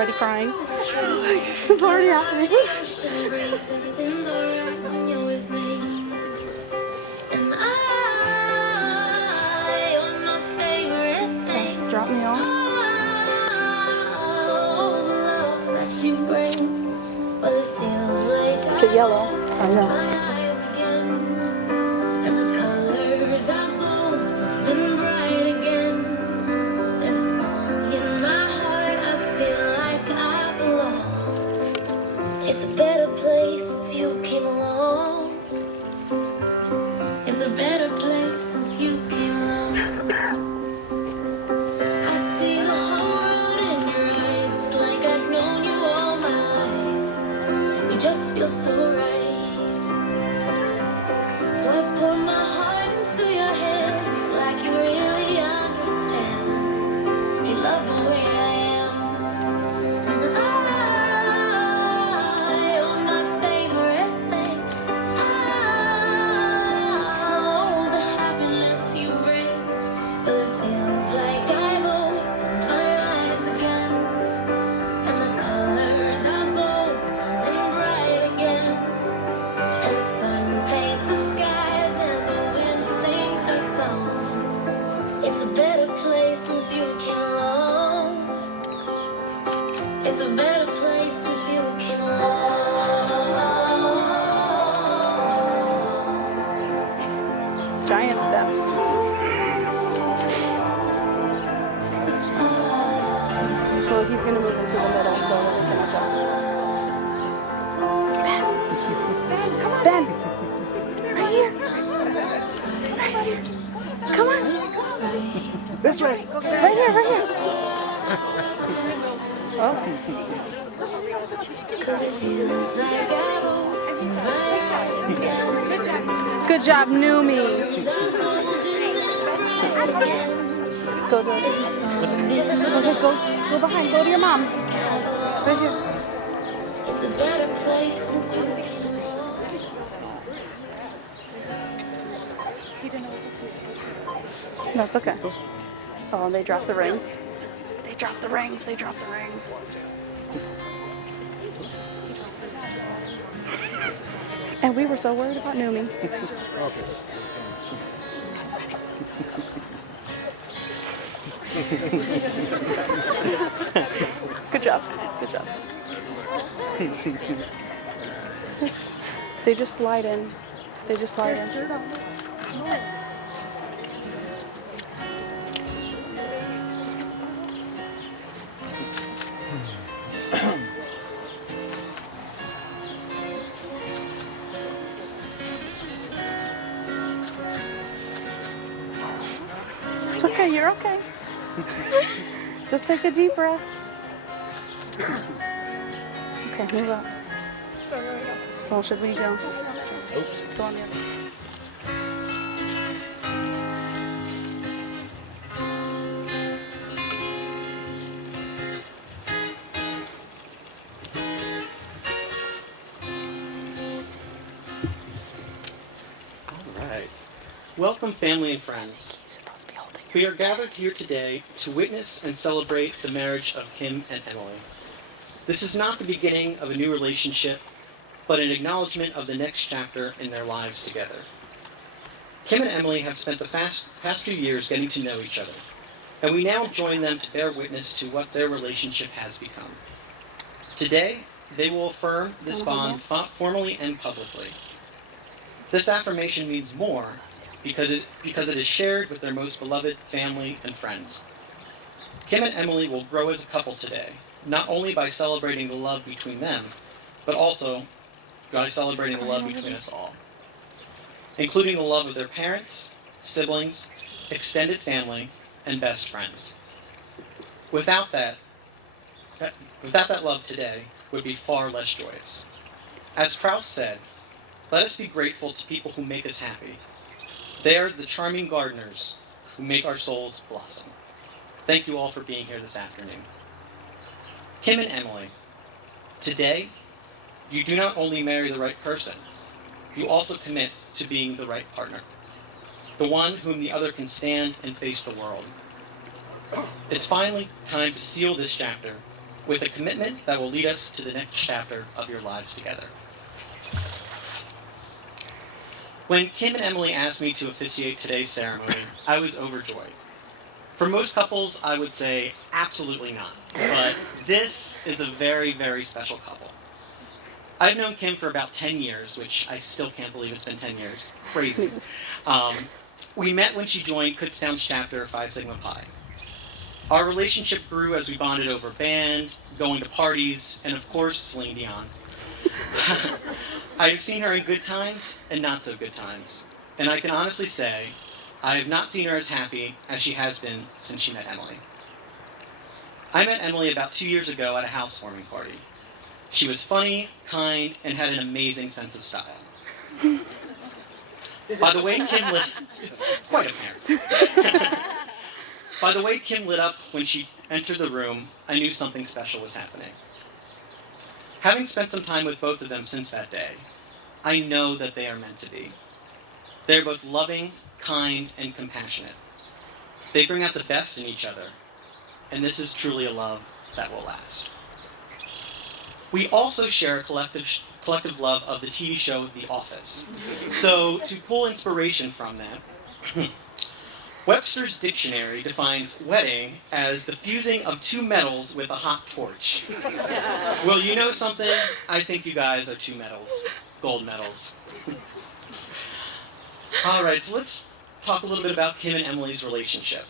already crying. It's already happening. Everything's alright when you're with me. And you're my favorite thing. Drop me off. Oh, the love that you bring. Well, it feels like It's a yellow. I know. my eyes again. And the colors are golden and bright again. There's a song in my heart, I feel like I belong. It's a better place since you came along. It's a better place since you came along. I see the whole world in your eyes. It's like I've known you all my life. We just feel so right. So I put my heart into your hands. It's like you really understand. You love the way I am. And you're my favorite thing. Oh, the happiness you bring. Well, it feels like I've opened my eyes again. And the colors are golden and bright again. And the sun paints the skies and the wind sings her song. It's a better place since you came along. It's a better place since you came along. Giant steps. Well, he's going to move into the middle so that we can adjust. Ben! Right here! Right here! Come on! This way. Right here, right here! Oh. Cause it feels like I've opened my eyes again. Good job, Numi. Colors are golden and bright again. Go to There's a song in my Okay, go behind. Go to your mom. Right here. It's a better place since you came along. No, it's okay. Oh, they dropped the rings. They dropped the rings. They dropped the rings. And we were so worried about Numi. Good job. Good job. They just slide in. They just slide in. It's okay, you're okay. Just take a deep breath. Okay, move up. Well, should we go? Oops. Go on there. All right. Welcome, family and friends. He's supposed to be holding We are gathered here today to witness and celebrate the marriage of Kim and Emily. This is not the beginning of a new relationship, but an acknowledgement of the next chapter in their lives together. Kim and Emily have spent the past few years getting to know each other, and we now join them to bear witness to what their relationship has become. Today, they will affirm this bond formally and publicly. This affirmation means more because it is shared with their most beloved family and friends. Kim and Emily will grow as a couple today, not only by celebrating the love between them, but also by celebrating the love between us all, including the love of their parents, siblings, extended family, and best friends. Without that love today would be far less joyous. As Proust said, let us be grateful to people who make us happy. They are the charming gardeners who make our souls blossom. Thank you all for being here this afternoon. Kim and Emily, today, you do not only marry the right person, you also commit to being the right partner, the one whom the other can stand and face the world. It's finally time to seal this chapter with a commitment that will lead us to the next chapter of your lives together. When Kim and Emily asked me to officiate today's ceremony, I was overjoyed. For most couples, I would say absolutely not, but this is a very, very special couple. I've known Kim for about 10 years, which I still can't believe it's been 10 years. Crazy. We met when she joined Kutztown's chapter of Phi Sigma Pi. Our relationship grew as we bonded over band, going to parties, and of course, Celine Dion. I have seen her in good times and not so good times, and I can honestly say I have not seen her as happy as she has been since she met Emily. I met Emily about 2 years ago at a housewarming party. She was funny, kind, and had an amazing sense of style. By the way, Kim lit quite apparent. By the way Kim lit up when she entered the room, I knew something special was happening. Having spent some time with both of them since that day, I know that they are meant to be. They are both loving, kind, and compassionate. They bring out the best in each other, and this is truly a love that will last. We also share a collective love of the TV show The Office. So, to pull inspiration from that, Webster's dictionary defines wedding as the fusing of two metals with a hot torch. Well, you know something? I think you guys are two metals, gold medals. All right, so let's talk a little bit about Kim and Emily's relationship.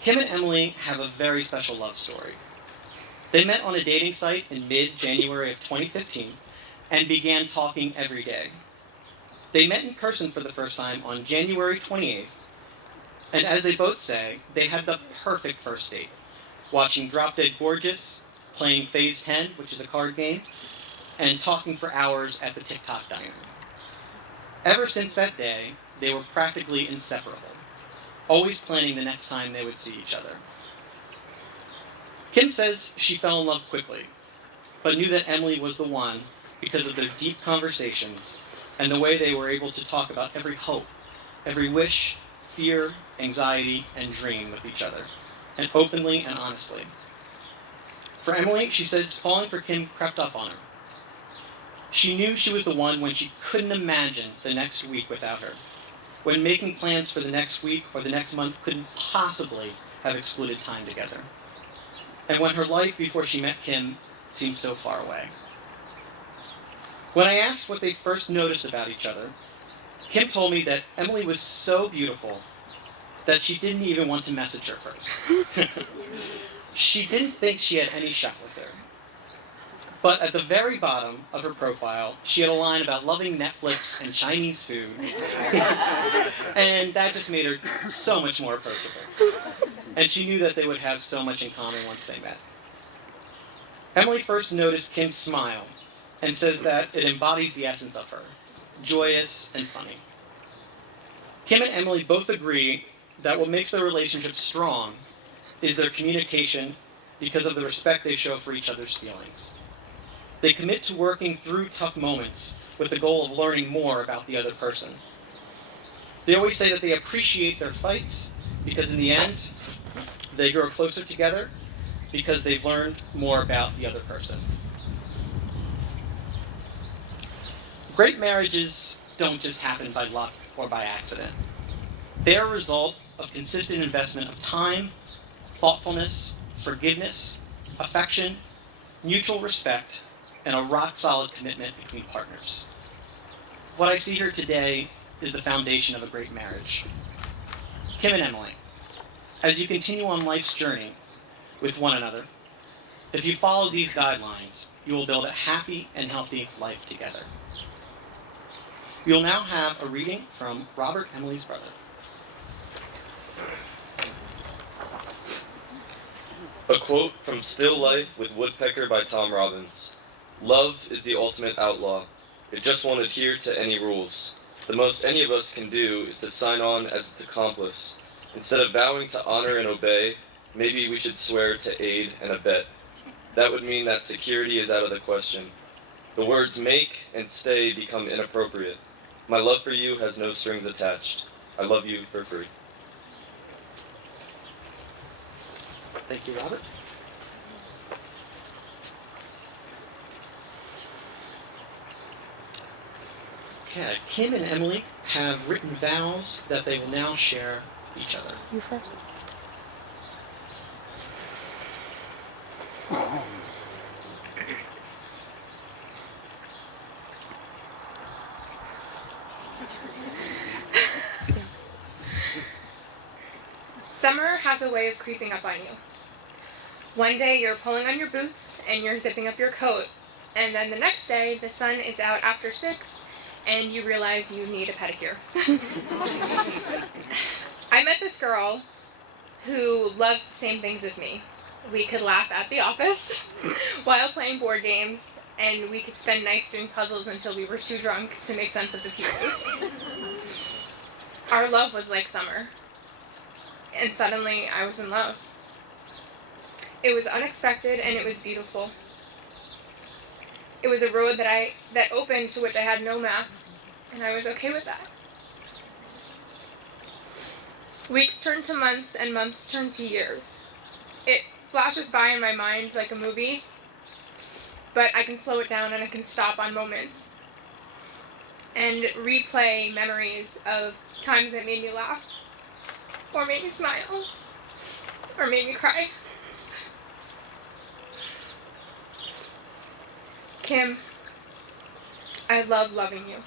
Kim and Emily have a very special love story. They met on a dating site in mid-January of 2015 and began talking every day. They met in person for the first time on January 28th, and as they both say, they had the perfect first date, watching Drop Dead Gorgeous, playing Phase 10, which is a card game, and talking for hours at the TikTok diner. Ever since that day, they were practically inseparable, always planning the next time they would see each other. Kim says she fell in love quickly, but knew that Emily was the one because of their deep conversations and the way they were able to talk about every hope, every wish, fear, anxiety, and dream with each other, and openly and honestly. For Emily, she says falling for Kim crept up on her. She knew she was the one when she couldn't imagine the next week without her, when making plans for the next week or the next month couldn't possibly have excluded time together, and when her life before she met Kim seemed so far away. When I asked what they first noticed about each other, Kim told me that Emily was so beautiful that she didn't even want to message her first. She didn't think she had any shot with her. But at the very bottom of her profile, she had a line about loving Netflix and Chinese food. And that just made her so much more approachable. And she knew that they would have so much in common once they met. Emily first noticed Kim's smile and says that it embodies the essence of her, joyous and funny. Kim and Emily both agree that what makes their relationship strong is their communication because of the respect they show for each other's feelings. They commit to working through tough moments with the goal of learning more about the other person. They always say that they appreciate their fights because in the end, they grow closer together because they've learned more about the other person. Great marriages don't just happen by luck or by accident. They are a result of consistent investment of time, thoughtfulness, forgiveness, affection, mutual respect, and a rock-solid commitment between partners. What I see here today is the foundation of a great marriage. Kim and Emily, as you continue on life's journey with one another, if you follow these guidelines, you will build a happy and healthy life together. We will now have a reading from Robert, Emily's brother. A quote from Still Life with Woodpecker by Tom Robbins. Love is the ultimate outlaw. It just won't adhere to any rules. The most any of us can do is to sign on as its accomplice. Instead of vowing to honor and obey, maybe we should swear to aid and abet. That would mean that security is out of the question. The words make and stay become inappropriate. My love for you has no strings attached. I love you for free. Thank you, Robert. Okay, Kim and Emily have written vows that they will now share with each other. You first. Summer has a way of creeping up on you. One day you're pulling on your boots and you're zipping up your coat, and then the next day the sun is out after 6 and you realize you need a pedicure. I met this girl who loved the same things as me. We could laugh at the office while playing board games, and we could spend nights doing puzzles until we were too drunk to make sense of the pieces. Our love was like summer. And suddenly, I was in love. It was unexpected and it was beautiful. It was a road that opened to which I had no map, and I was okay with that. Weeks turned to months and months turned to years. It flashes by in my mind like a movie, but I can slow it down and I can stop on moments and replay memories of times that made me laugh, or made me smile, or made me cry. Kim, I love loving you.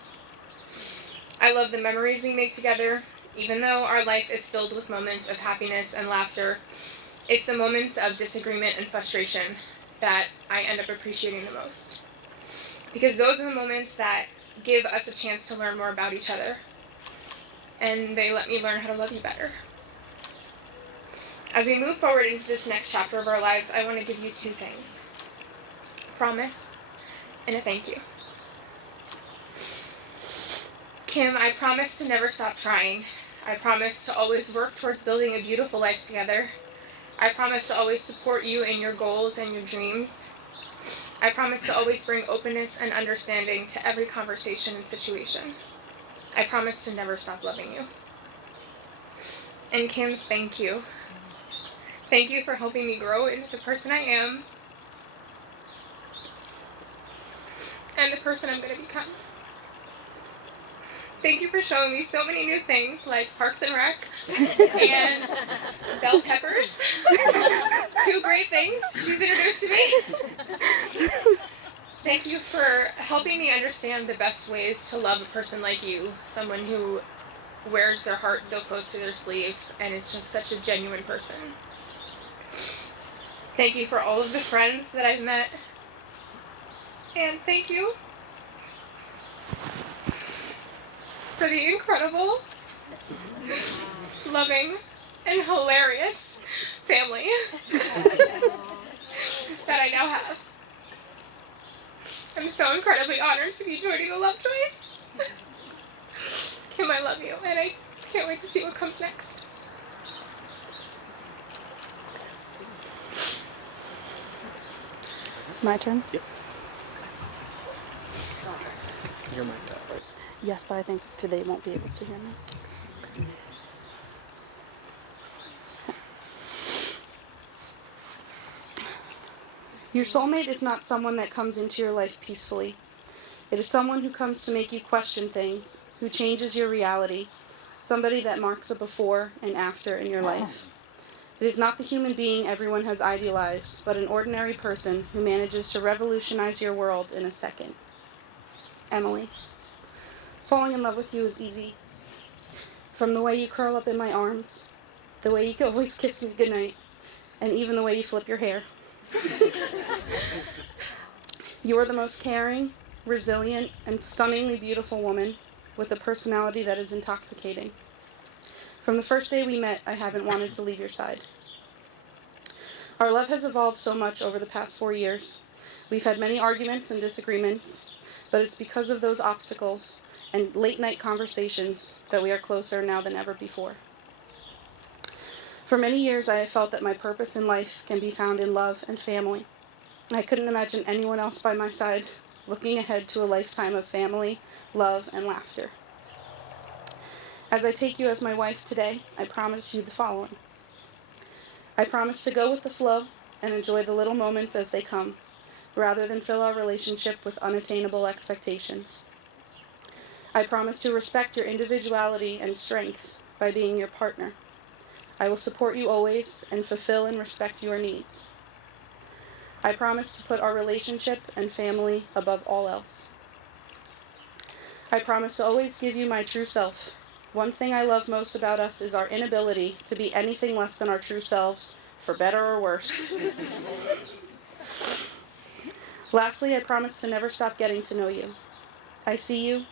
I love the memories we make together, even though our life is filled with moments of happiness and laughter. It's the moments of disagreement and frustration that I end up appreciating the most. Because those are the moments that give us a chance to learn more about each other. And they let me learn how to love you better. As we move forward into this next chapter of our lives, I want to give you 2 things. A promise and a thank you. Kim, I promise to never stop trying. I promise to always work towards building a beautiful life together. I promise to always support you in your goals and your dreams. I promise to always bring openness and understanding to every conversation and situation. I promise to never stop loving you. And Kim, thank you. Thank you for helping me grow into the person I am and the person I'm going to become. Thank you for showing me so many new things like Parks and Rec and bell peppers. 2 great things she's introduced to me. Thank you for helping me understand the best ways to love a person like you, someone who wears their heart so close to their sleeve and is just such a genuine person. Thank you for all of the friends that I've met. And thank you for the incredible, loving, and hilarious family that I now have. I'm so incredibly honored to be joining the Love Choice. Kim, I love you, and I can't wait to see what comes next. My turn? Yep. You're my dad. Yes, but I think they won't be able to hear me. Your soulmate is not someone that comes into your life peacefully. It is someone who comes to make you question things, who changes your reality, somebody that marks a before and after in your life. It is not the human being everyone has idealized, but an ordinary person who manages to revolutionize your world in a second. Emily. Falling in love with you is easy. From the way you curl up in my arms, the way you always kiss me goodnight, and even the way you flip your hair. You are the most caring, resilient, and stunningly beautiful woman with a personality that is intoxicating. From the first day we met, I haven't wanted to leave your side. Our love has evolved so much over the past 4 years. We've had many arguments and disagreements, but it's because of those obstacles and late-night conversations that we are closer now than ever before. For many years, I have felt that my purpose in life can be found in love and family. I couldn't imagine anyone else by my side, looking ahead to a lifetime of family, love, and laughter. As I take you as my wife today, I promise you the following. I promise to go with the flow and enjoy the little moments as they come, rather than fill our relationship with unattainable expectations. I promise to respect your individuality and strength by being your partner. I will support you always and fulfill and respect your needs. I promise to put our relationship and family above all else. I promise to always give you my true self. One thing I love most about us is our inability to be anything less than our true selves, for better or worse. Lastly, I promise to never stop getting to know you. I see you,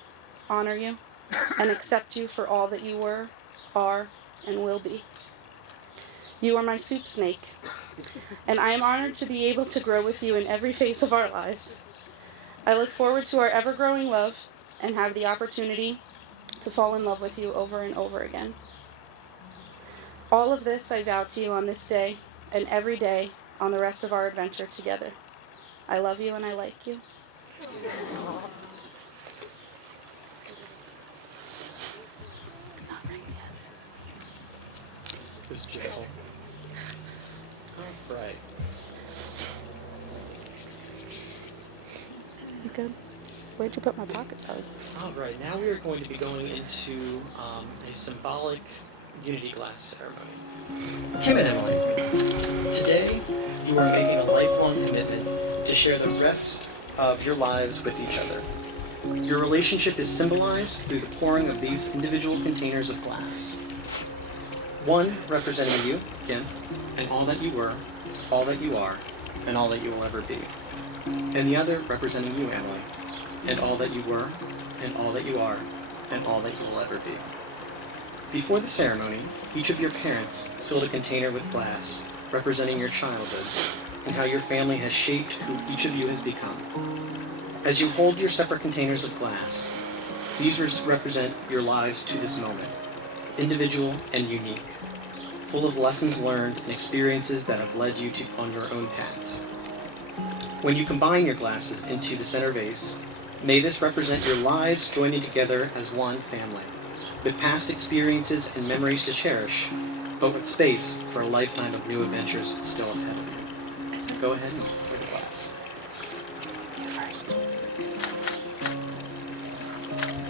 honor you, and accept you for all that you were, are, and will be. You are my soup snake, and I am honored to be able to grow with you in every phase of our lives. I look forward to our ever-growing love and have the opportunity to fall in love with you over and over again. All of this I vow to you on this day and every day on the rest of our adventure together. I love you and I like you. This is beautiful. All right. You good? Where'd you put my pocket card? All right. Now we are going to be going into a symbolic unity glass ceremony. Kim and Emily, today you are making a lifelong commitment to share the rest of your lives with each other. Your relationship is symbolized through the pouring of these individual containers of glass. One representing you, Kim, and all that you were, all that you are, and all that you will ever be. And the other representing you, Emily, and all that you were, and all that you are, and all that you will ever be. Before the ceremony, each of your parents filled a container with glass, representing your childhood, and how your family has shaped who each of you has become. As you hold your separate containers of glass, these represent your lives to this moment, individual and unique, full of lessons learned and experiences that have led you on your own paths. When you combine your glasses into the center vase, may this represent your lives joining together as one family, with past experiences and memories to cherish, but with space for a lifetime of new adventures still ahead of you. Go ahead and pour the glass. You first.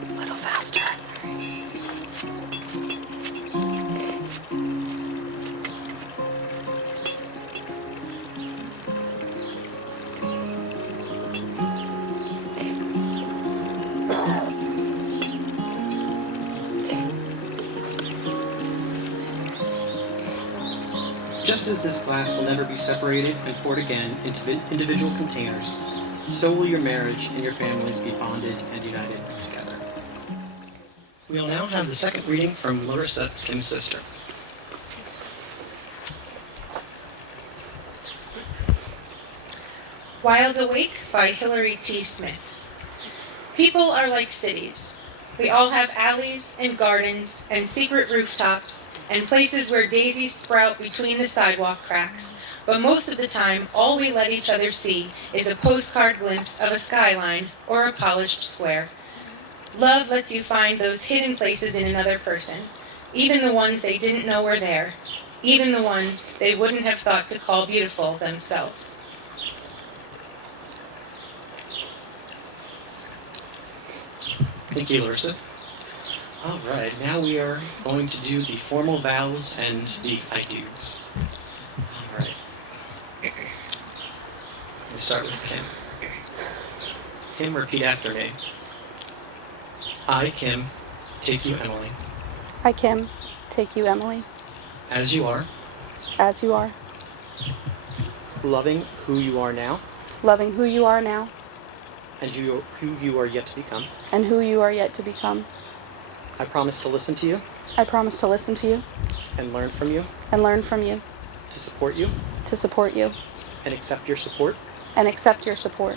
A little faster. Just as this glass will never be separated and poured again into individual containers, so will your marriage and your families be bonded and united together. We will now have the second reading from Larissa, Kim's sister. Wild Awake by Hilary T. Smith. People are like cities. We all have alleys and gardens and secret rooftops and places where daisies sprout between the sidewalk cracks, but most of the time all we let each other see is a postcard glimpse of a skyline or a polished square. Love lets you find those hidden places in another person, even the ones they didn't know were there, even the ones they wouldn't have thought to call beautiful themselves. Thank you, Larissa. All right, now we are going to do the formal vows and the I do's. All right. We start with Kim. Kim, repeat after me. I, Kim, take you, Emily, I, Kim, take you, Emily, as you are, as you are, loving who you are now, loving who you are now, and who you are yet to become. and who you are yet to become. I promise to listen to you I promise to listen to you and learn from you, and learn from you, to support you to support you, and accept your support. and accept your support.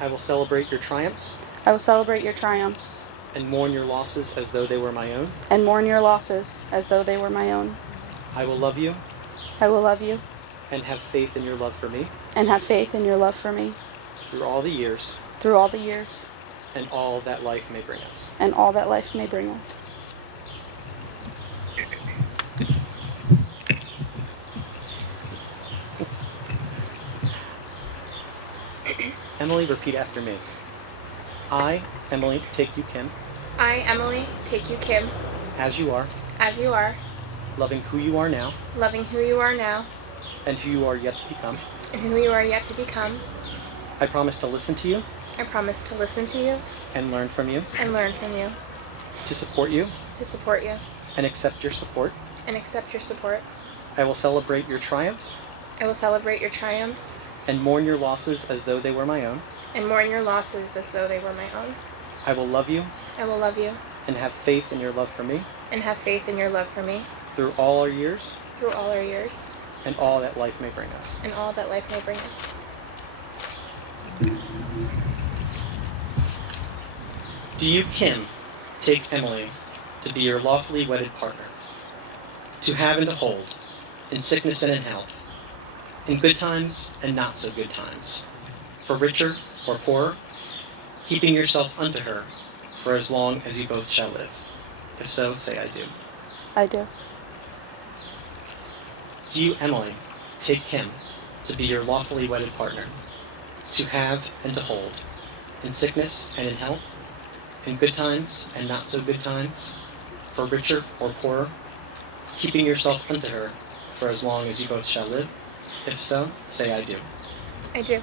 I will celebrate your triumphs I will celebrate your triumphs and mourn your losses as though they were my own. and mourn your losses as though they were my own. I will love you I will love you and have faith in your love for me and have faith in your love for me through all the years through all the years and all that life may bring us. and all that life may bring us. Emily, repeat after me. I, Emily, take you, Kim, I, Emily, take you, Kim, as you are, loving who you are now, who you are now, and who you are yet to become. and who you are yet to become. I promise to listen to you I promise to listen to you and learn from you, and learn from you, to support you to support you and accept your support. and accept your support. I will celebrate your triumphs I will celebrate your triumphs and mourn your losses as though they were my own. and mourn your losses as though they were my own. I will love you I will love you and have faith in your love for me and have faith in your love for me through all our years through all our years and all that life may bring us. and all that life may bring us. Do you, Kim, take Emily to be your lawfully wedded partner, to have and to hold, in sickness and in health, in good times and not so good times, for richer or poorer, keeping yourself unto her for as long as you both shall live? If so, say I do. I do. Do you, Emily, take Kim to be your lawfully wedded partner, to have and to hold, in sickness and in health, in good times and not so good times, for richer or poorer, keeping yourself unto her for as long as you both shall live? If so, say I do. I do.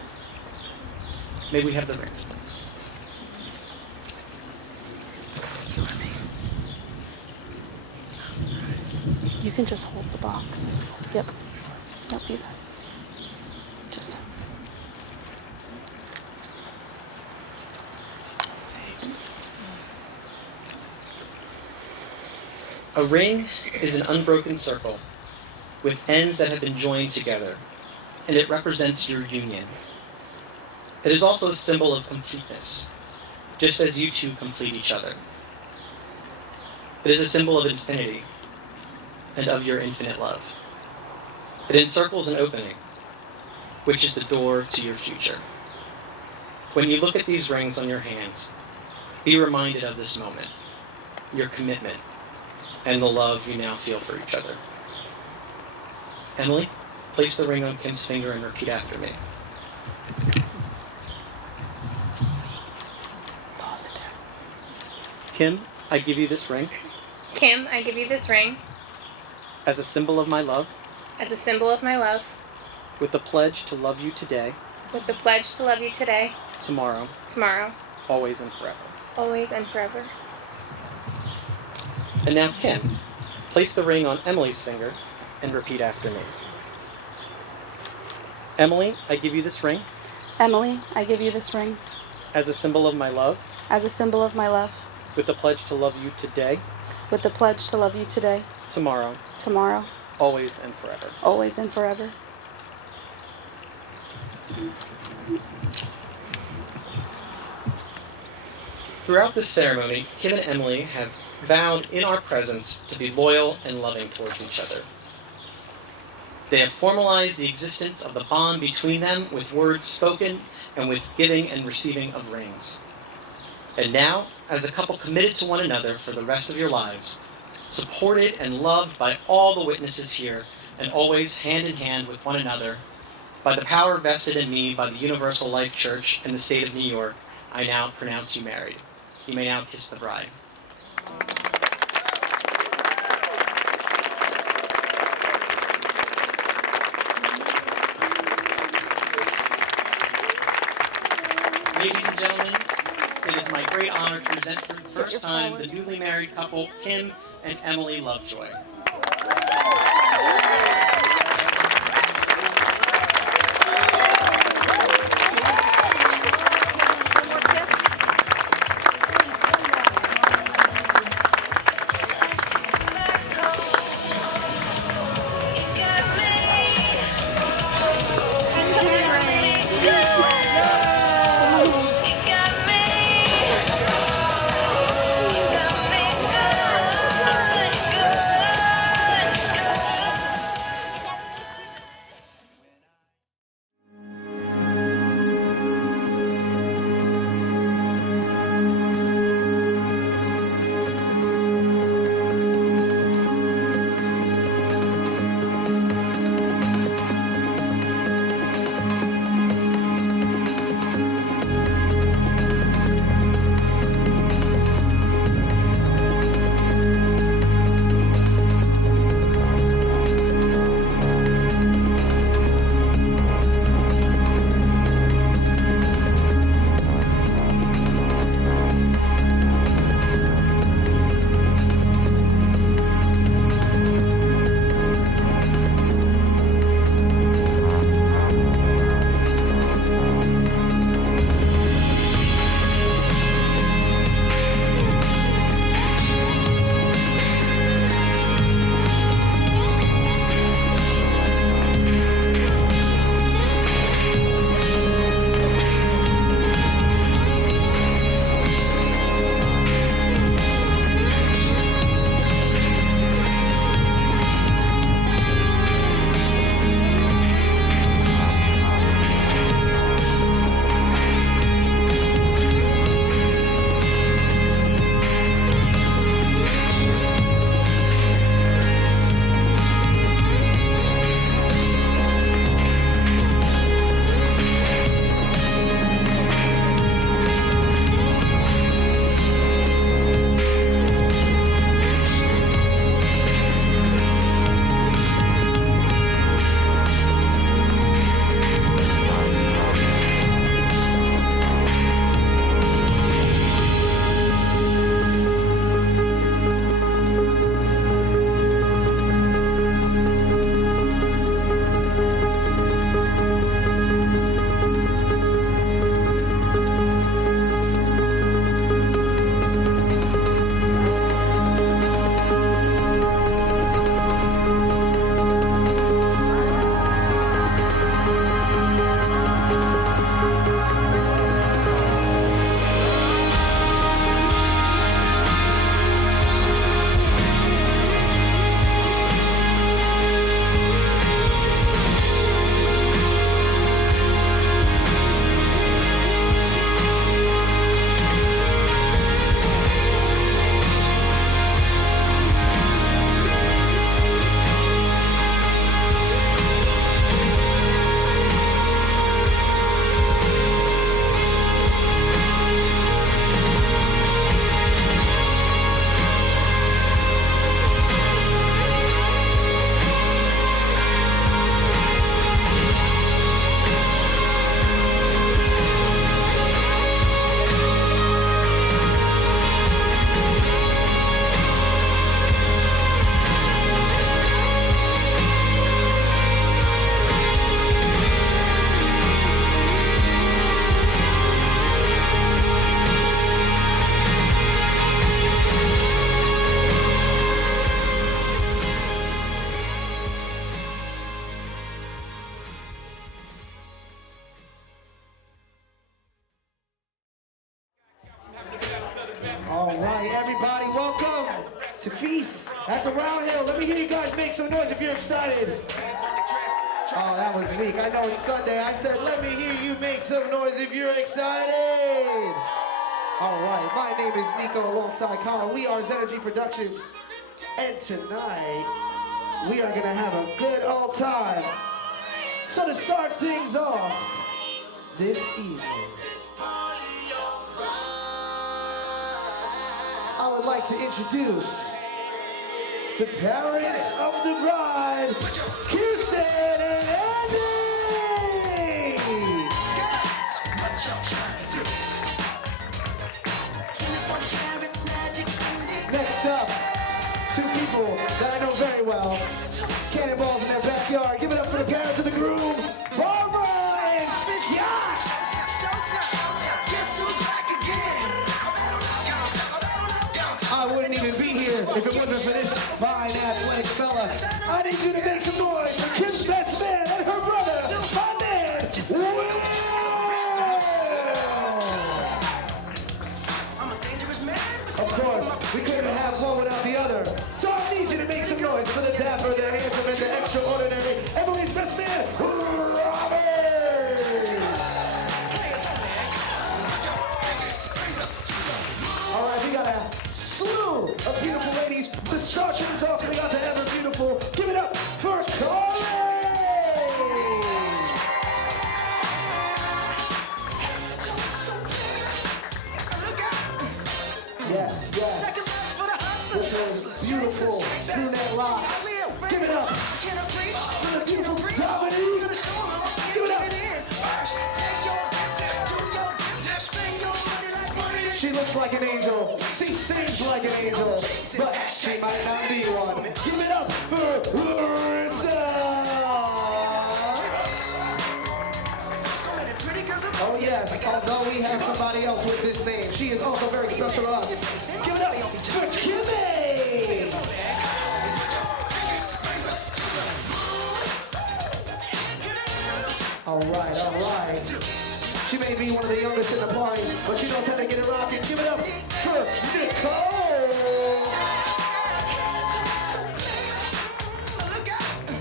May we have the rings, please? You can just hold the box. Yep. Yep, you got it. Just that. A ring is an unbroken circle with ends that have been joined together, and it represents your union. It is also a symbol of completeness, just as you two complete each other. It is a symbol of infinity and of your infinite love. It encircles an opening, which is the door to your future. When you look at these rings on your hands, be reminded of this moment, your commitment, and the love you now feel for each other. Emily, place the ring on Kim's finger and repeat after me. Pause it there. Kim, I give you this ring Kim, I give you this ring as a symbol of my love, as a symbol of my love, with the pledge to love you today, with the pledge to love you today, tomorrow, tomorrow, always and forever. always and forever. And now, Kim, place the ring on Emily's finger and repeat after me. Emily, I give you this ring Emily, I give you this ring as a symbol of my love, as a symbol of my love, with the pledge to love you today, with the pledge to love you today, tomorrow, tomorrow, always and forever. always and forever. Throughout this ceremony, Kim and Emily have vowed in our presence to be loyal and loving towards each other. They have formalized the existence of the bond between them with words spoken and with giving and receiving of rings. And now, as a couple committed to one another for the rest of your lives, supported and loved by all the witnesses here, and always hand in hand with one another, by the power vested in me by the Universal Life Church in the state of New York, I now pronounce you married. You may now kiss the bride. Ladies and gentlemen, it is my great honor to present for the first time the newly married couple, Kim and Emily Lovejoy. to feast at the Round Hill. Let me hear you guys make some noise if you're excited. Oh, that was weak. I know it's Sunday. I said, let me hear you make some noise if you're excited. All right, my name is Nico alongside Connor. We are Zenergy Productions. And tonight, we are going to have a good old time. So to start things off this evening, I would like to introduce the parents of the bride, Kirsten and Andy! Next up, two people that I know very well. Cannonballs in their backyard. Give it up for the parents of the groom, Barbara and Scott! I wouldn't even be here if it wasn't for this fine athletic fella. I need you to make some noise for Kim's best man and her brother, my man, Will! Of course, we couldn't have one without the other. So I need you to make some noise for the dapper, the handsome, and the extraordinary Emily's best man, Robert! All right, we got a slew of beautiful ladies to start things off, and we got the ever beautiful. Give it up for Carly! Yes, yes. With those beautiful brunette locks. Give it up for the beautiful Dominique. Give it up. She looks like an angel. She sings like an angel. But she might not be one. Give it up for Larissa. Oh yes, although we have somebody else with this name, she is also very special to us. Give it up for Kimmy! All right. She may be one of the youngest in the party, but she knows how to get it rocking. Give it up for Nicole!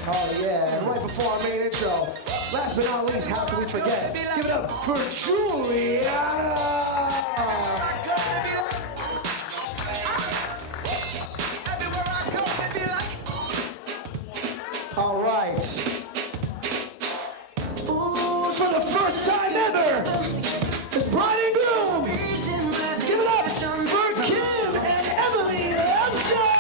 Oh yeah, and right before our main intro, last but not least, how can we forget? Give it up for Juliana! All right. For the first time ever, it's bride and groom. Give it up for Kim and Emily Lovejoy!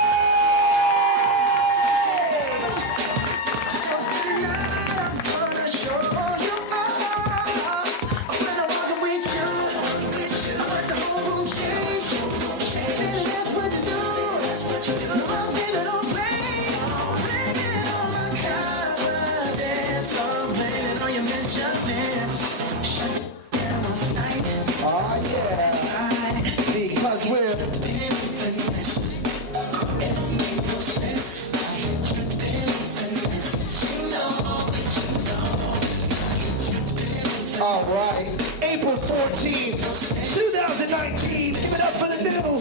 Oh yeah, because we're all right, April 14th, 2019. Give it up for the new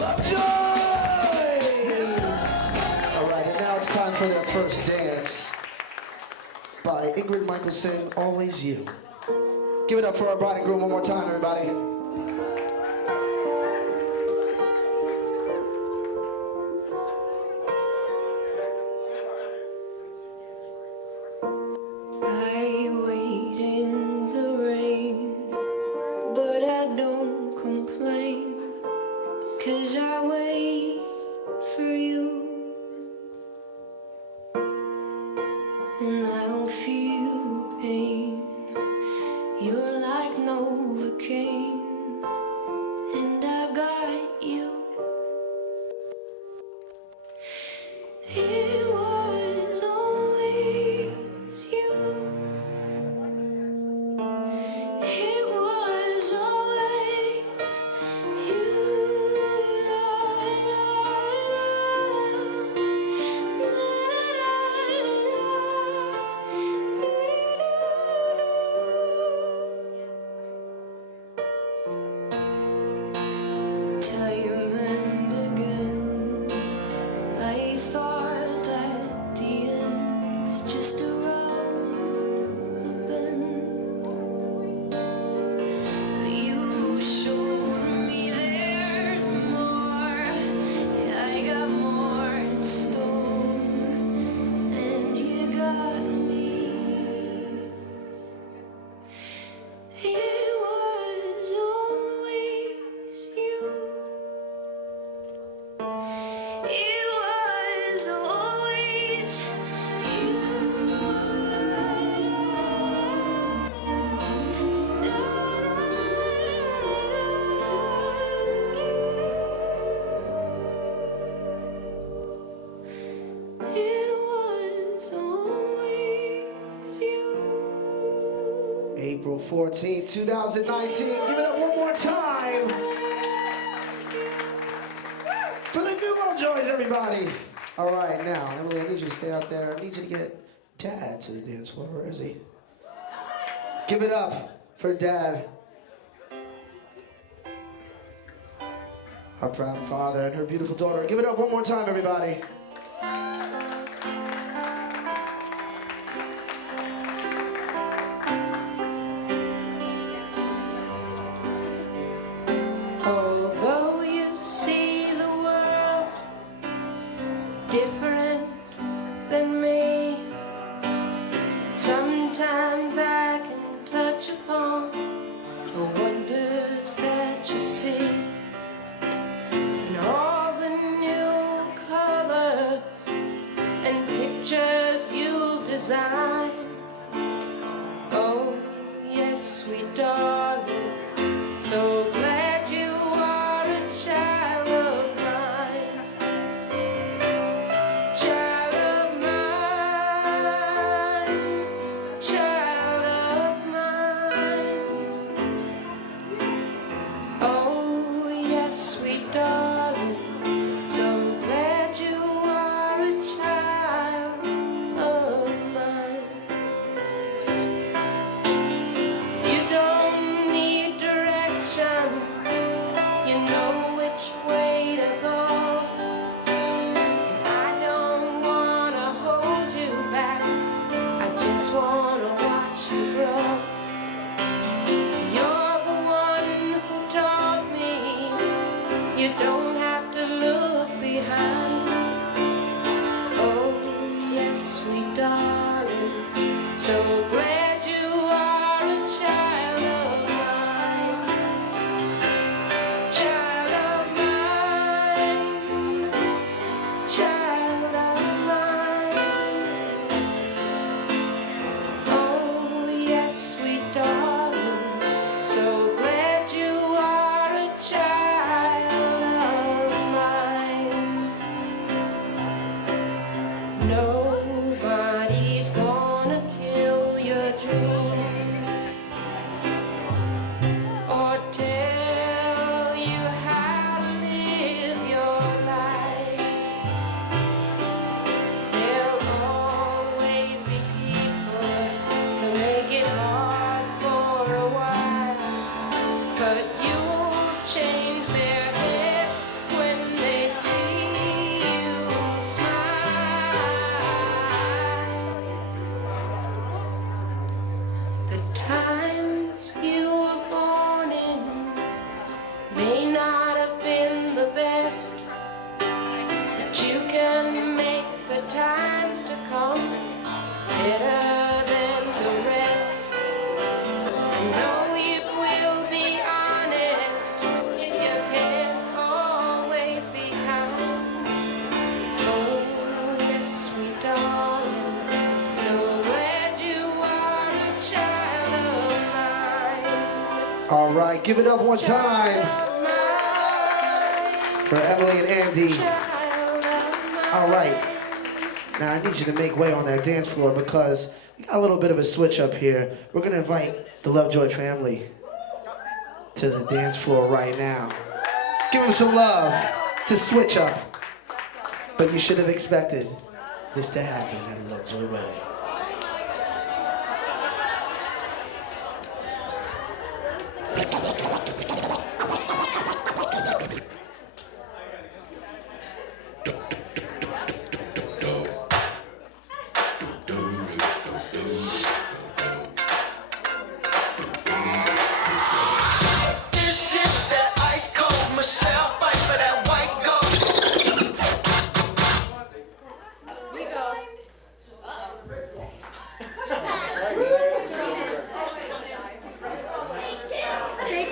Lovejoy! All right, and now it's time for their first dance by Ingrid Michaelson, Always You. Give it up for our bride and groom one more time, everybody. I wait in the rain, but I don't complain, 'cause I wait for you, and I don't feel pain. You're like Novocaine, and I got you. It was always you. It was always you. 14, 2019. Give it up one more time for the new Lovejoys, everybody. All right, now, Emily, I need you to stay out there. I need you to get Dad to the dance floor. Where is he? Give it up for Dad. Our proud father and her beautiful daughter. Give it up one more time, everybody. Although you see the world different than me, sometimes I can touch upon the wonders that you see, and all the new colors and pictures you've designed. Oh, yes, sweet darling, so glad you are a child of mine. Child of mine, child of mine. Oh, yes, sweet darling, so glad you are a child of mine. You don't need direction, you know which way to go. I don't wanna hold you back, I just wanna watch you grow. You're the one who taught me you don't have to look behind. Oh, yes, sweet darling, so glad you are a child of mine. Child of mine, child of mine. Oh, yes, sweet darling, so glad you are a child of mine. Nobody's gonna kill your dreams or tell you how to live your life. There'll always be people to make it hard for a while, but you'll change their heads when they see you smile. The times you were born in may not have been the best, but you can make the times to come better than the rest. I know you will be honest, you can't always be kind. Oh, yes, sweet darling, so glad you are a child of mine. All right, give it up one time Child of mine, for Emily and Andy. child of mine. All right. Now I need you to make way on that dance floor because we got a little bit of a switch up here. We're gonna invite the Lovejoy family to the dance floor right now. Give them some love to switch up. But you should have expected this to happen at a Lovejoy wedding. This is that ice cold Michelle fight for that white gold. Take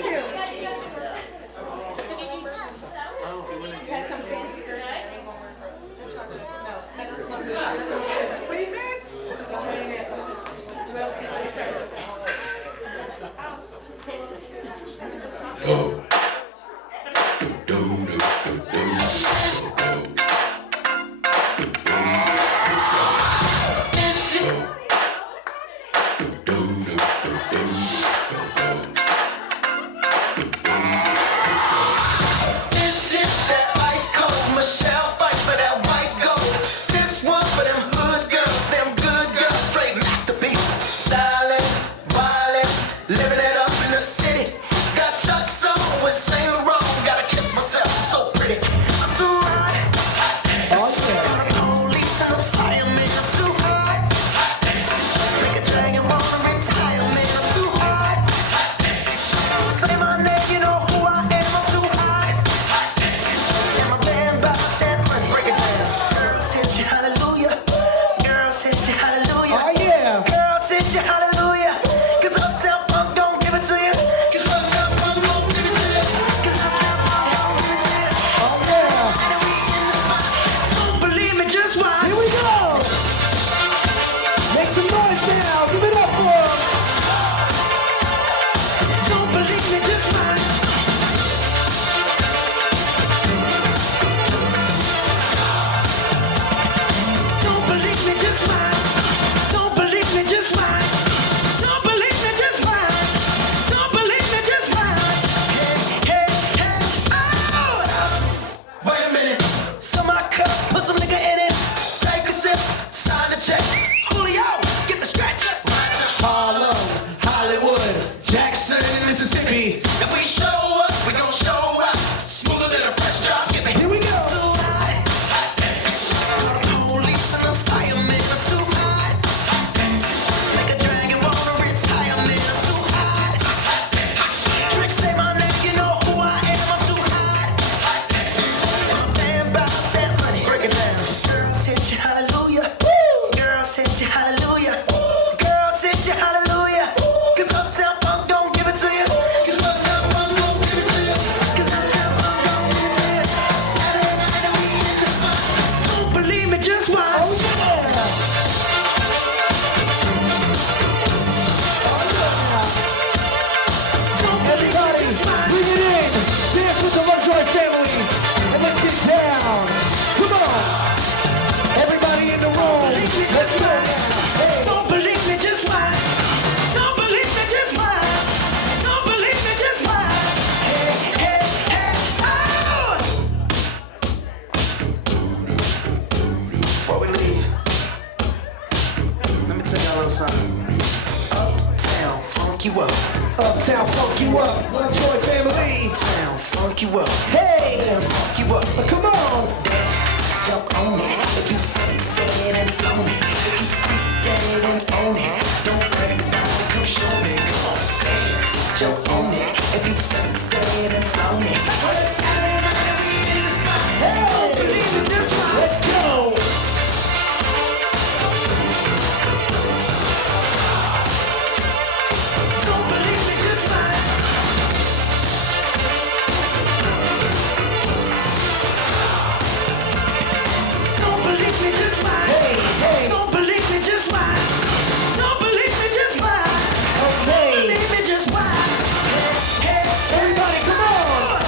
baby. If we show up, we gon' show out. Smoother than a fresh drop skipping. Here we go. Too hot. Call the police and the firemen. I'm too hot. Like a dragon, wanna retirement. I'm too hot. Tricks say my name, you know who I am. I'm too hot. I'm bad about that money. Break it down. Girls hit you, hallelujah. Girls hit you, hallelujah. Girls hit you, hallelujah. Cause Uptown Funk don't give it to you. Cause Uptown Funk don't give it to you. Cause Uptown Funk don't give it to you. Saturday night and we in the spot. Don't believe me, just watch. Oh, yeah. Don't believe me, Everybody, just watch. bring it in. Dance with the Lovejoy family. And let's get down. Come on. Everybody in the room. Let's go. Hey. Don't believe me, just watch. Don't believe me, just watch. Don't believe me, just watch. Hey, hey, hey, oh! Before we leave, let me tell y'all a little something. Uptown, funk you up. Uptown funk you up. Lovejoy family. Uptown, funk you up. Hey. Uptown, funk you up. Come on. Dance, jump on it. If you sunset and flown it. If you freak dead and own it. Don't brag about it, come show me. Come on, dance, jump on it. If you sunset and flown it. Well, it's Saturday night and we in the spot. Don't believe it, just watch. Let's go. Don't believe me, just watch. Don't believe me, just watch. Hey, hey. Don't believe me, just watch. Don't believe me, just watch. Don't Okay. believe me, just watch. Hey, hey, Everybody, come on.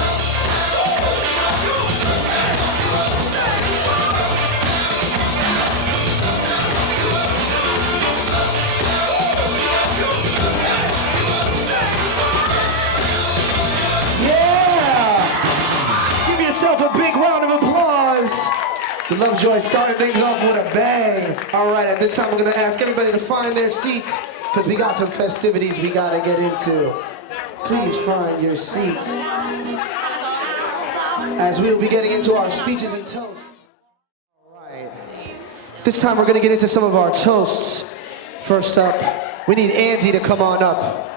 Yeah. Give yourself a big round of applause. The Lovejoy starting things off with a bang. All right, at this time, we're going to ask everybody to find their seats because we got some festivities we got to get into. Please find your seats as we will be getting into our speeches and toasts. All right. This time, we're going to get into some of our toasts. First up, we need Andy to come on up.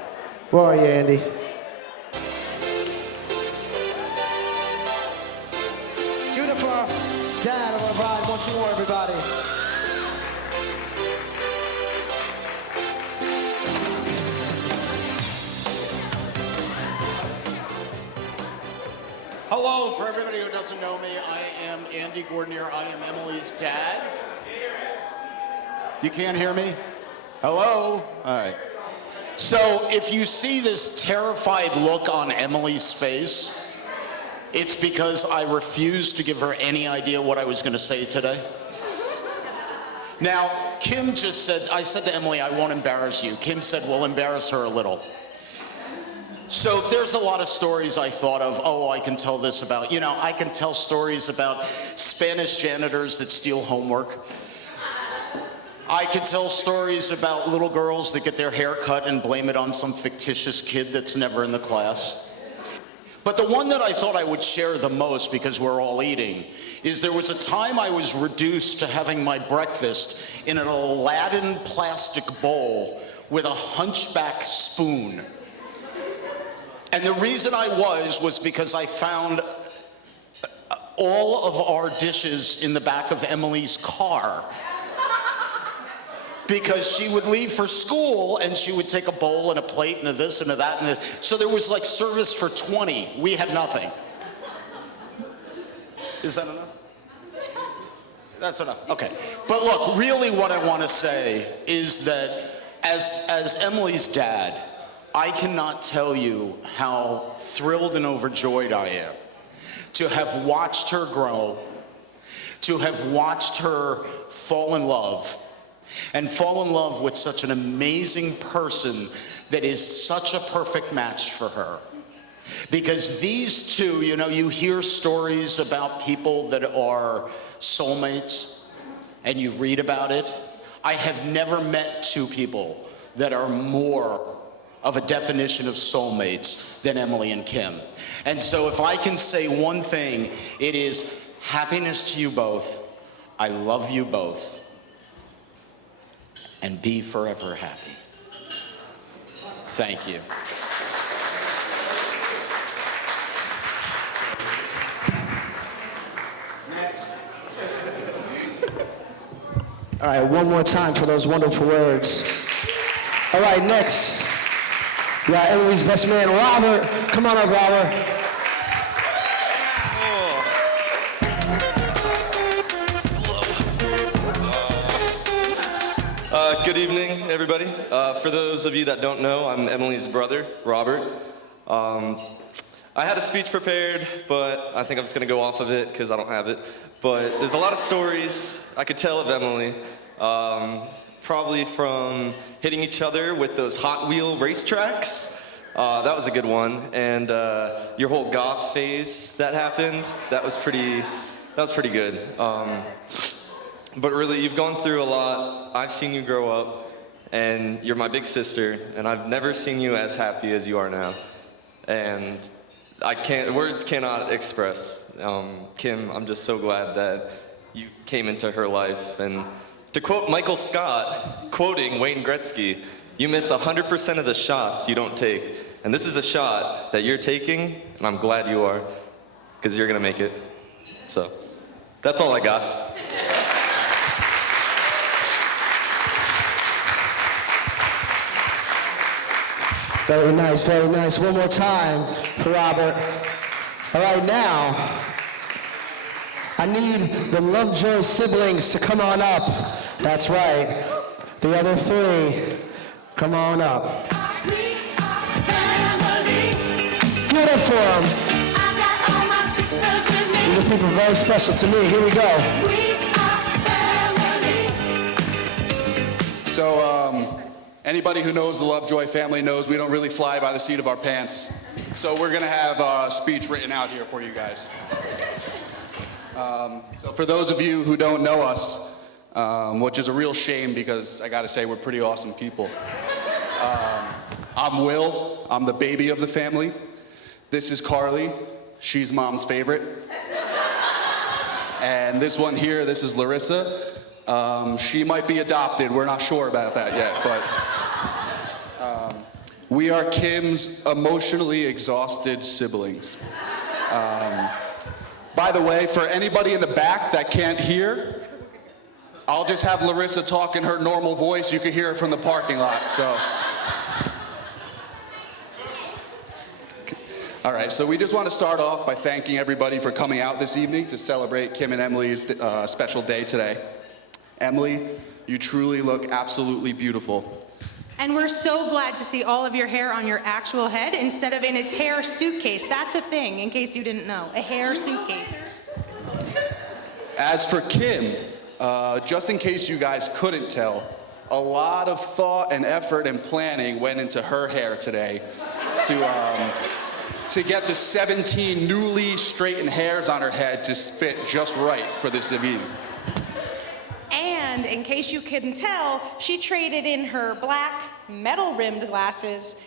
Where are you, Andy? Give it up for our dad on the ride once more, everybody. Hello, for everybody who doesn't know me, I am Andy Gordonier. I am Emily's dad. You can't hear me? Hello? All right. So if you see this terrified look on Emily's face, it's because I refused to give her any idea what I was going to say today. Now, Kim just said, I said to Emily, I won't embarrass you. Kim said, we'll embarrass her a little. So there's a lot of stories I thought of. Oh, I can tell this about, I can tell stories about Spanish janitors that steal homework. I could tell stories about little girls that get their hair cut and blame it on some fictitious kid that's never in the class. But the one that I thought I would share the most, because we're all eating, is there was a time I was reduced to having my breakfast in an Aladdin plastic bowl with a hunchback spoon. And the reason I was because I found all of our dishes in the back of Emily's car. Because she would leave for school and she would take a bowl and a plate and a this and a that and this. So there was like service for 20. We had nothing. Is that enough? That's enough. Okay. But look, really what I want to say is that as Emily's dad, I cannot tell you how thrilled and overjoyed I am to have watched her grow, to have watched her fall in love, and fall in love with such an amazing person that is such a perfect match for her. Because these two, you hear stories about people that are soulmates, and you read about it. I have never met two people that are more of a definition of soulmates than Emily and Kim. And so if I can say one thing, it is happiness to you both. I love you both. And be forever happy. Thank you. All right, one more time for those wonderful words. All right, next, we got Emily's best man, Robert. Come on up, Robert. Good evening, everybody. For those of you that don't know, I'm Emily's brother, Robert. I had a speech prepared, but I think I'm just gonna go off of it because I don't have it. But there's a lot of stories I could tell of Emily, probably from hitting each other with those Hot Wheel racetracks. That was a good one. And your whole goth phase that happened, that was pretty good. But really, you've gone through a lot. I've seen you grow up, and you're my big sister, and I've never seen you as happy as you are now. And words cannot express. Kim, I'm just so glad that you came into her life. And to quote Michael Scott, quoting Wayne Gretzky, you miss 100% of the shots you don't take. And this is a shot that you're taking, and I'm glad you are, because you're gonna make it. So, that's all I got. Very nice, very nice. One more time for Robert. All right, now, I need the Lovejoy siblings to come on up. That's right. The other three, come on up. Give it up for them. These are people very special to me. Here we go. So, anybody who knows the Lovejoy family knows we don't really fly by the seat of our pants. So we're gonna have a speech written out here for you guys. So for those of you who don't know us, which is a real shame because I gotta say we're pretty awesome people. I'm Will, I'm the baby of the family. This is Carly, she's mom's favorite. And this one here, this is Larissa. She might be adopted, we're not sure about that yet, but we are Kim's emotionally exhausted siblings. By the way, for anybody in the back that can't hear, I'll just have Larissa talk in her normal voice. You can hear her from the parking lot, so. All right, so we just want to start off by thanking everybody for coming out this evening to celebrate Kim and Emily's special day today. Emily, you truly look absolutely beautiful. And we're so glad to see all of your hair on your actual head instead of in its hair suitcase. That's a thing, in case you didn't know, a hair suitcase. As for Kim, just in case you guys couldn't tell, a lot of thought and effort and planning went into her hair today to get the 17 newly straightened hairs on her head to fit just right for this event. And in case you couldn't tell, she traded in her black metal-rimmed glasses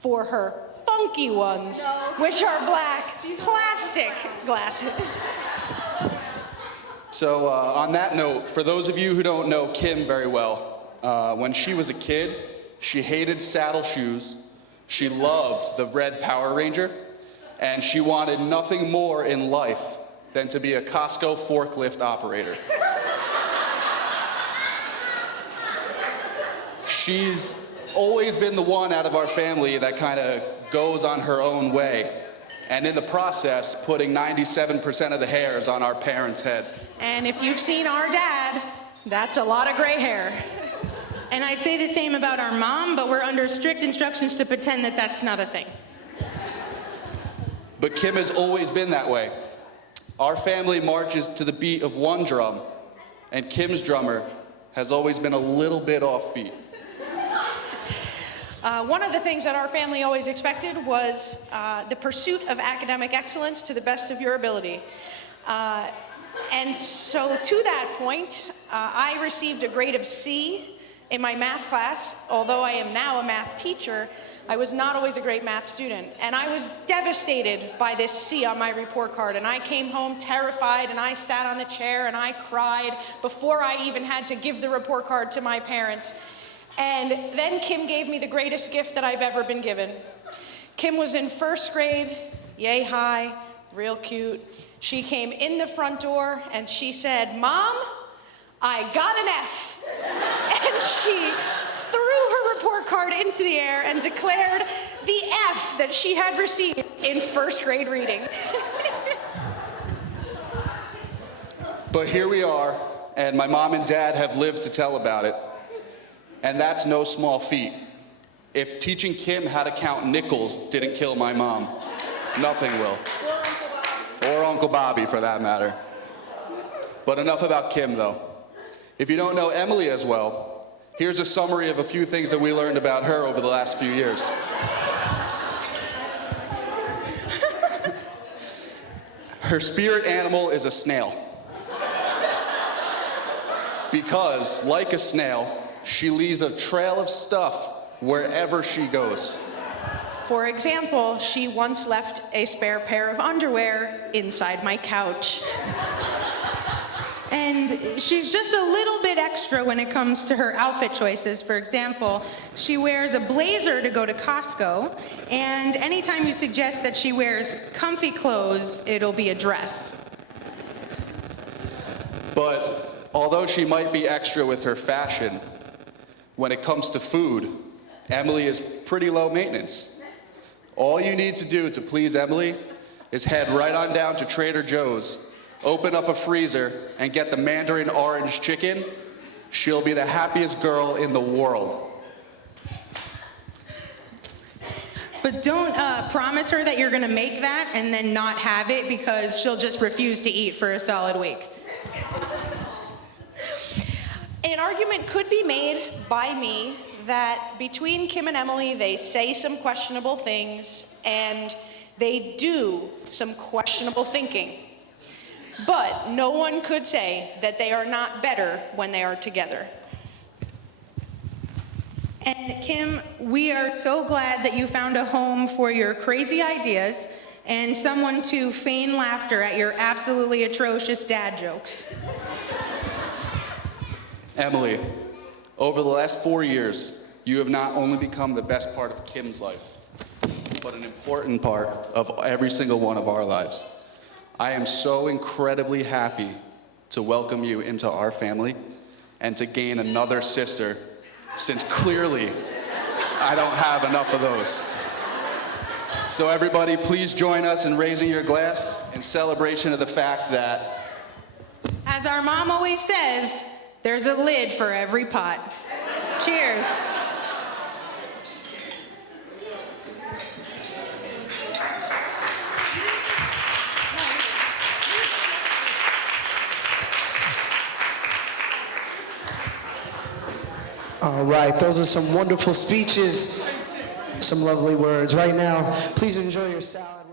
for her funky ones, which are black plastic glasses. So on that note, for those of you who don't know Kim very well, when she was a kid, she hated saddle shoes, she loved the red Power Ranger, and she wanted nothing more in life than to be a Costco forklift operator. She's always been the one out of our family that kind of goes on her own way, and in the process, putting 97% of the hairs on our parents' head. And if you've seen our dad, that's a lot of gray hair. And I'd say the same about our mom, but we're under strict instructions to pretend that that's not a thing. But Kim has always been that way. Our family marches to the beat of one drum, and Kim's drummer has always been a little bit offbeat. One of the things that our family always expected was the pursuit of academic excellence to the best of your ability. And so to that point, I received a grade of C In my math class, although I am now a math teacher, I was not always a great math student. And I was devastated by this C on my report card. And I came home terrified, and I sat on the chair and I cried before I even had to give the report card to my parents. And then Kim gave me the greatest gift that I've ever been given. Kim was in first grade, yay high, real cute. She came in the front door and she said, "Mom, I got an F." And she threw her report card into the air and declared the F that she had received in first grade reading. But here we are, and my mom and dad have lived to tell about it. And that's no small feat. If teaching Kim how to count nickels didn't kill my mom, nothing will. Or Uncle Bobby, for that matter. But enough about Kim, though. If you don't know Emily as well, here's a summary of a few things that we learned about her over the last few years. Her spirit animal is a snail. Because, like a snail, she leaves a trail of stuff wherever she goes. For example, she once left a spare pair of underwear inside my couch. And she's just a little bit extra when it comes to her outfit choices. For example, she wears a blazer to go to Costco, and anytime you suggest that she wears comfy clothes, it'll be a dress. But although she might be extra with her fashion, when it comes to food, Emily is pretty low maintenance. All you need to do to please Emily is head right on down to Trader Joe's, open up a freezer, and get the Mandarin orange chicken. She'll be the happiest girl in the world. But don't promise her that you're gonna make that and then not have it, because she'll just refuse to eat for a solid week. An argument could be made by me that between Kim and Emily, they say some questionable things and they do some questionable thinking. But no one could say that they are not better when they are together. And Kim, we are so glad that you found a home for your crazy ideas and someone to feign laughter at your absolutely atrocious dad jokes. Emily, over the last 4 years, you have not only become the best part of Kim's life, but an important part of every single one of our lives. I am so incredibly happy to welcome you into our family and to gain another sister, since clearly I don't have enough of those. So everybody, please join us in raising your glass in celebration of the fact that, As our mom always says, there's a lid for every pot. Cheers. All right, those are some wonderful speeches, some lovely words. Right now, please enjoy your salad.